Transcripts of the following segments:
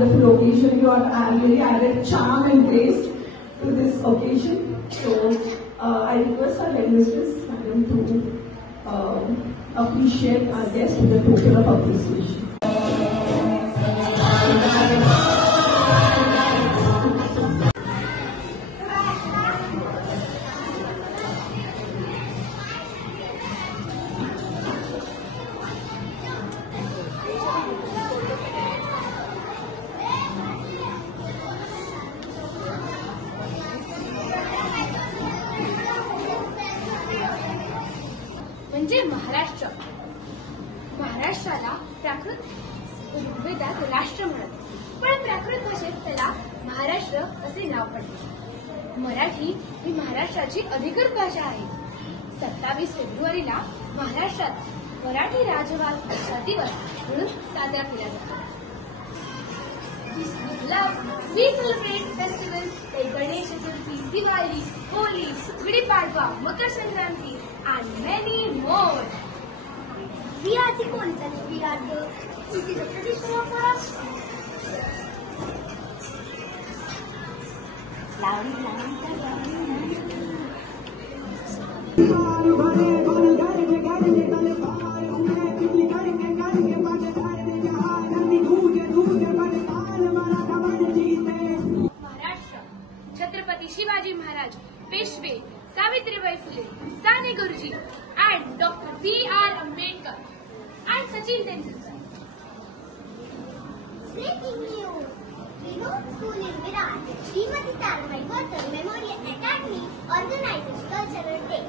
wonderful occasion. You are really added charm and grace to this occasion. So I request our headmistress, madam, to appreciate our guest with a token of appreciation. म्हणजे महाराष्ट्र. महाराष्ट्राला प्राकृत ऋग्वेदात राष्ट्र म्हणत, पण प्राकृत भाषेत त्याला महाराष्ट्र असे नाव पडले. मराठी ही महाराष्ट्राची अधिकृत भाषा आहे. 27 फेब्रुवारीला महाराष्ट्रात मराठी राजभाषा दिवस म्हणून साजरा केला जातो. We celebrate festivals like Ganesh Chaturthi, Diwali, Holi, Gudi Padwa, Makar Sankranti, and many more. We are the Kolis and we are the tradition of Maharashtra. Chhatrapati Shivaji Maharaj, Peshwe, Savitribai Phule, Sane Guruji, and Dr. B.R. Ambedkar, and Sachin Tendulkar. Breaking news! Renowned school in Virat, Srimati Talmai Gautam Memorial Academy organizes Cultural Day.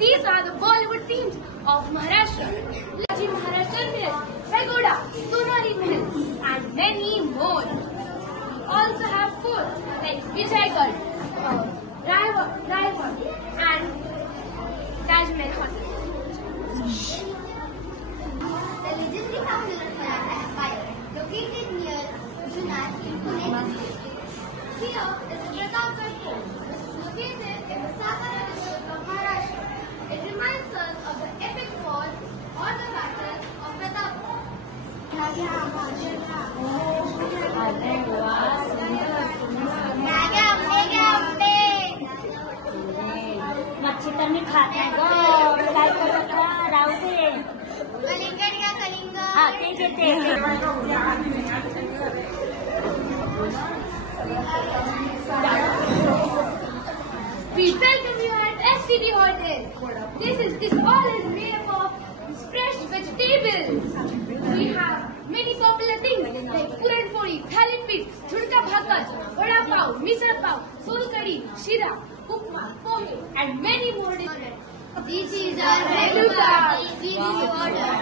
These are the Bollywood themes of Maharashtra. Shivaji Maharaj Terminus, Pagoda, Sonari Mahal, and many more. Also have forts like Vijaygarh, Raigad, and Taj Mahal. The legendary town of Maratha Empire, located near Junar in Pune district. Here is the Pratapgarh Fort, located in the Satara district of Maharashtra. It reminds us of the epic war or the battle of Pratapgarh. मच्छी खात नाही गो काय करत राहू दे कलिंगड का कलिंगड हा ते घेते We welcome you at STD Hotel. This all is made up of fresh vegetables. We have many popular things like puran poli, thalipit, jhudka bhakat, vada pav, misal pav, solkadi, shira, upma, pohe, and many more. This is our menu card. This is order.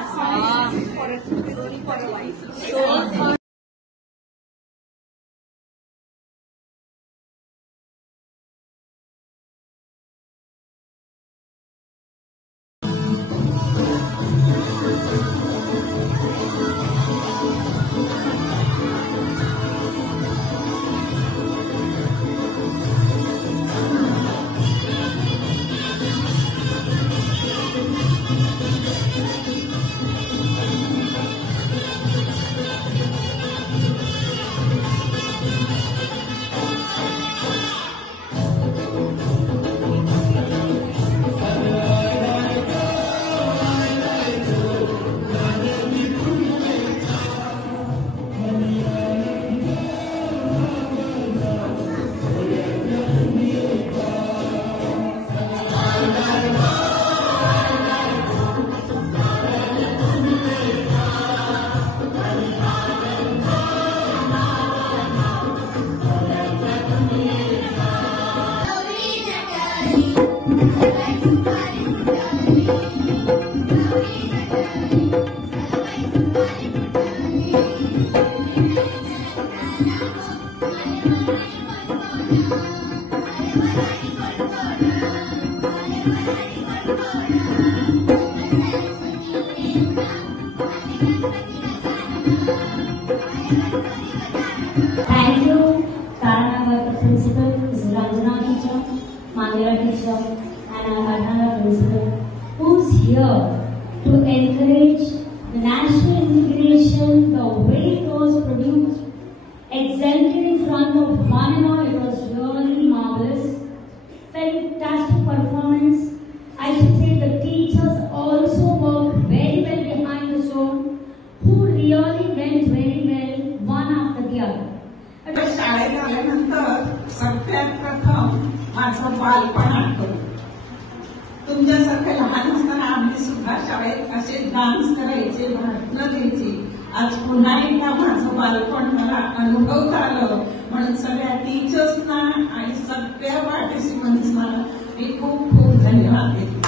Thank you, Karanagar Principal, Ms. Ranjana teacher, Mandira teacher, and our Adhara Principal, who's here to encourage the national integration, the way it was produced. घ्यावं. शाळेत आल्यानंतर सगळ्यात प्रथम माझं बालपण आठवलं. तुमच्यासारखं लहान असताना आम्ही सुद्धा शाळेत असे डान्स करायचे, भाषणं द्यायची. आज पुन्हा एकदा माझं बालपण मला अनुभवता आलं म्हणून सगळ्या टीचर्सना आणि सगळ्या पार्टिसिपंट्सना मी खूप खूप धन्यवाद देते.